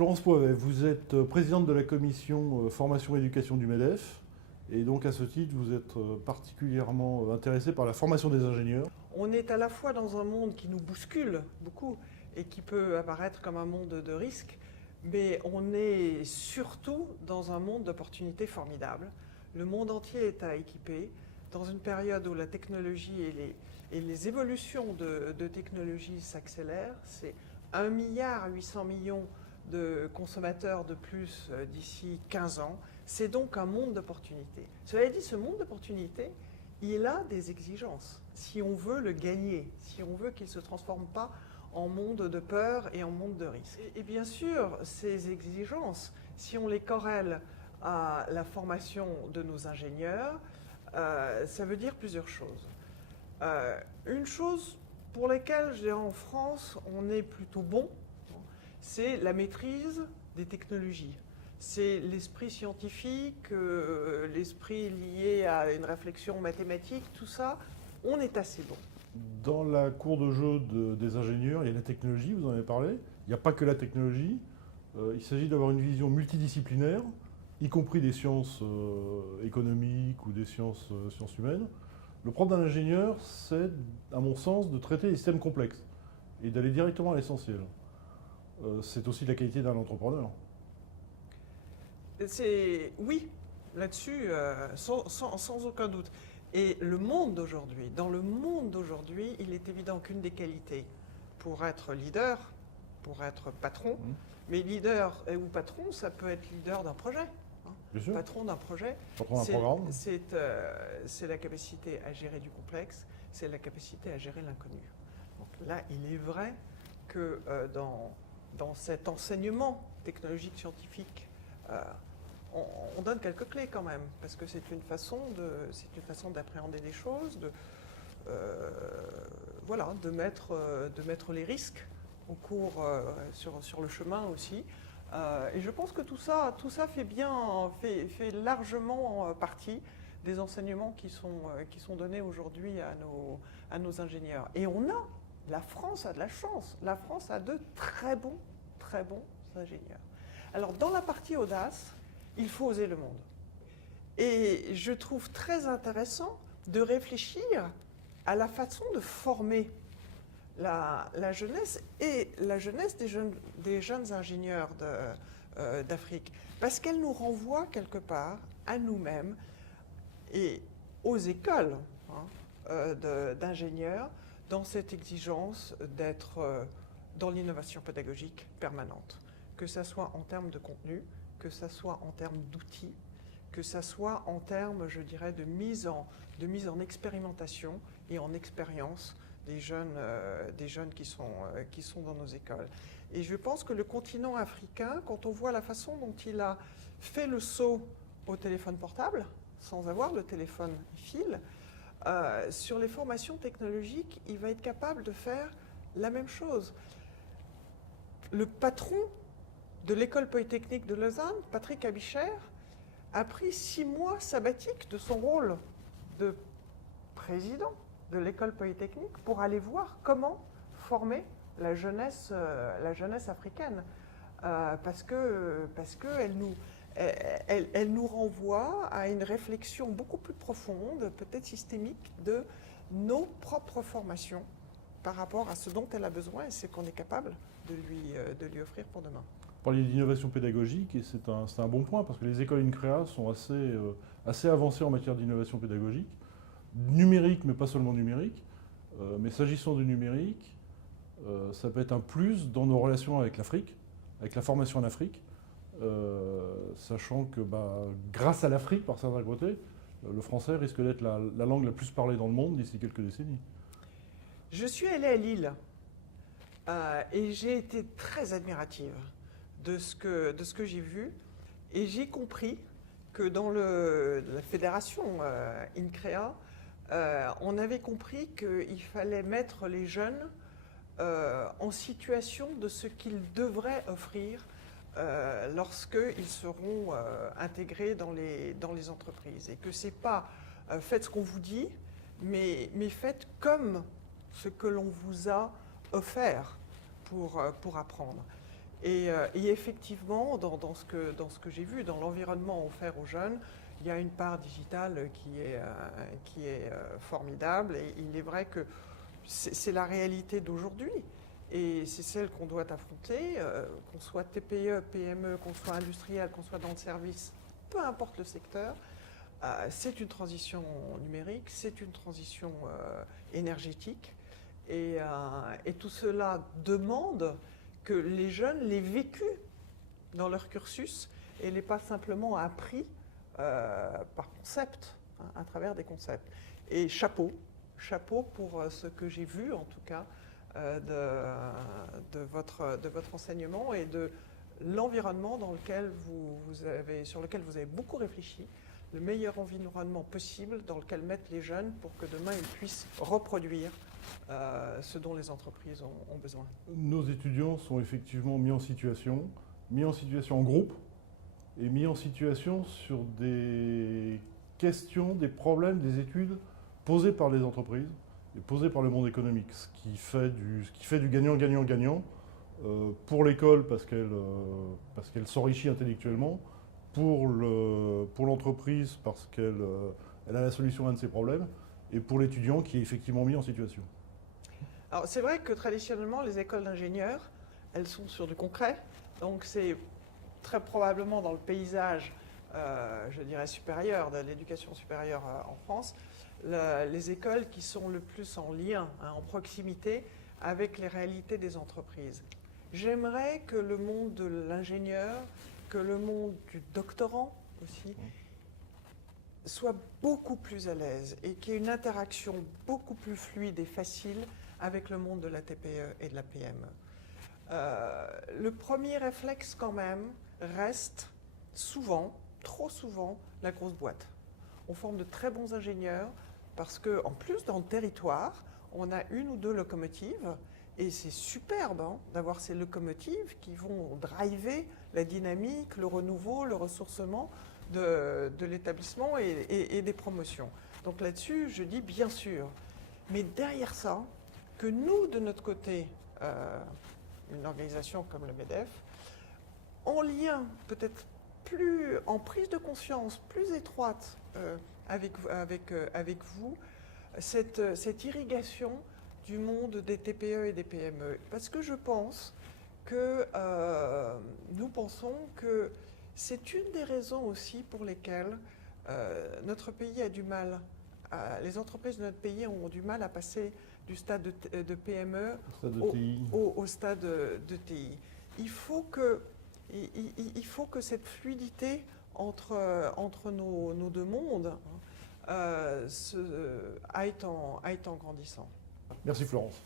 Florence Poivet, vous êtes présidente de la commission formation et éducation du MEDEF. Et donc à ce titre, vous êtes particulièrement intéressée par la formation des ingénieurs. On est à la fois dans un monde qui nous bouscule beaucoup et qui peut apparaître comme un monde de risques, mais on est surtout dans un monde d'opportunités formidables. Le monde entier est à équiper dans une période où la technologie et les évolutions de technologie s'accélèrent. C'est 1,8 milliard de consommateurs de plus d'ici 15 ans. C'est donc un monde d'opportunités. Cela dit, ce monde d'opportunités, il a des exigences. Si on veut le gagner, si on veut qu'il ne se transforme pas en monde de peur et en monde de risque. Et bien sûr, ces exigences, si on les corrèle à la formation de nos ingénieurs, ça veut dire plusieurs choses. Une chose pour laquelle, je dirais, en France, on est plutôt bon, c'est la maîtrise des technologies. C'est l'esprit scientifique, l'esprit lié à une réflexion mathématique, tout ça, on est assez bon. Dans la cour de jeu des ingénieurs, il y a la technologie, vous en avez parlé. Il n'y a pas que la technologie. Il s'agit d'avoir une vision multidisciplinaire, y compris des sciences économiques ou des sciences humaines. Le propre d'un ingénieur, c'est, à mon sens, de traiter des systèmes complexes et d'aller directement à l'essentiel. C'est aussi la qualité d'un entrepreneur. Oui, là-dessus, sans aucun doute. Et le monde d'aujourd'hui, dans le monde d'aujourd'hui, il est évident qu'une des qualités pour être leader, pour être patron, mais leader ou patron, ça peut être leader d'un projet. Bien sûr. Patron d'un projet, c'est la capacité à gérer du complexe, c'est la capacité à gérer l'inconnu. Donc là, il est vrai que dans cet enseignement technologique, scientifique, on donne quelques clés quand même, parce que c'est une façon d'appréhender les choses, de mettre les risques au cours sur le chemin aussi. Et je pense que tout ça fait largement partie des enseignements qui sont donnés aujourd'hui à nos ingénieurs. Et la France a de la chance. La France a de très bons ingénieurs. Alors dans la partie audace, il faut oser le monde. Et je trouve très intéressant de réfléchir à la façon de former la jeunesse et la jeunesse des jeunes ingénieurs d'Afrique. Parce qu'elle nous renvoie quelque part à nous-mêmes et aux écoles d'ingénieurs dans cette exigence d'être dans l'innovation pédagogique permanente. Que ça soit en termes de contenu, que ça soit en termes d'outils, que ça soit en termes, je dirais, de mise en expérimentation et en expérience des jeunes qui sont dans nos écoles. Et je pense que le continent africain, quand on voit la façon dont il a fait le saut au téléphone portable, sans avoir le téléphone fil, sur les formations technologiques, il va être capable de faire la même chose. Le patron de l'école polytechnique de Lausanne, Patrick Abicher, a pris 6 mois sabbatiques de son rôle de président de l'école polytechnique pour aller voir comment former la jeunesse africaine. Parce qu'elle nous renvoie à une réflexion beaucoup plus profonde, peut-être systémique, de nos propres formations par rapport à ce dont elle a besoin et ce qu'on est capable de lui offrir pour demain. Vous parliez d'innovation pédagogique et c'est un bon point parce que les écoles INCREA sont assez avancées en matière d'innovation pédagogique, numérique mais pas seulement numérique. Mais s'agissant du numérique, ça peut être un plus dans nos relations avec l'Afrique, avec la formation en Afrique, sachant que grâce à l'Afrique, par certains côtés, le français risque d'être la langue la plus parlée dans le monde d'ici quelques décennies. Je suis allée à Lille et j'ai été très admirative de ce que j'ai vu et j'ai compris que dans la fédération INCREA, on avait compris qu'il fallait mettre les jeunes en situation de ce qu'ils devraient offrir lorsqu'ils seront intégrés dans les entreprises. Et que ce n'est pas faites ce qu'on vous dit, mais faites comme ce que l'on vous a offert pour apprendre. Et effectivement, dans ce que j'ai vu, dans l'environnement offert aux jeunes, il y a une part digitale qui est formidable. Et il est vrai que c'est la réalité d'aujourd'hui. Et c'est celle qu'on doit affronter, qu'on soit TPE, PME, qu'on soit industriel, qu'on soit dans le service, peu importe le secteur. C'est une transition numérique, c'est une transition énergétique. Et tout cela demande que les jeunes l'aient vécu dans leur cursus et l'aient pas simplement appris par concept, hein, à travers des concepts. Et chapeau pour ce que j'ai vu en tout cas de votre enseignement et de l'environnement sur lequel vous avez beaucoup réfléchi, le meilleur environnement possible dans lequel mettre les jeunes pour que demain ils puissent reproduire ce dont les entreprises ont besoin. Nos étudiants sont effectivement mis en situation en groupe et mis en situation sur des questions, des problèmes, des études posées par les entreprises et posées par le monde économique, ce qui fait du gagnant-gagnant-gagnant pour l'école parce qu'elle s'enrichit intellectuellement, pour l'entreprise parce qu'elle a la solution à un de ses problèmes, et pour l'étudiant qui est effectivement mis en situation. Alors c'est vrai que traditionnellement, les écoles d'ingénieurs, elles sont sur du concret, donc c'est très probablement dans le paysage, je dirais, supérieur, de l'éducation supérieure en France, les écoles qui sont le plus en lien, hein, en proximité avec les réalités des entreprises. J'aimerais que le monde de l'ingénieur, que le monde du doctorant aussi, soit beaucoup plus à l'aise et qu'il y ait une interaction beaucoup plus fluide et facile avec le monde de la TPE et de la PME. Le premier réflexe quand même reste souvent, trop souvent, la grosse boîte. On forme de très bons ingénieurs parce qu'en plus dans le territoire, on a une ou deux locomotives et c'est superbe hein, d'avoir ces locomotives qui vont driver la dynamique, le renouveau, le ressourcement de l'établissement et des promotions. Donc là-dessus, je dis bien sûr. Mais derrière ça, que nous, de notre côté, une organisation comme le MEDEF, en lien peut-être plus, en prise de conscience plus étroite avec vous, cette irrigation du monde des TPE et des PME. Parce que je pense que nous pensons que c'est une des raisons aussi pour lesquelles notre pays a du mal, les entreprises de notre pays ont du mal à passer du stade de PME au stade de TI. Il faut que cette fluidité entre nos deux mondes aille en grandissant. Merci Florence.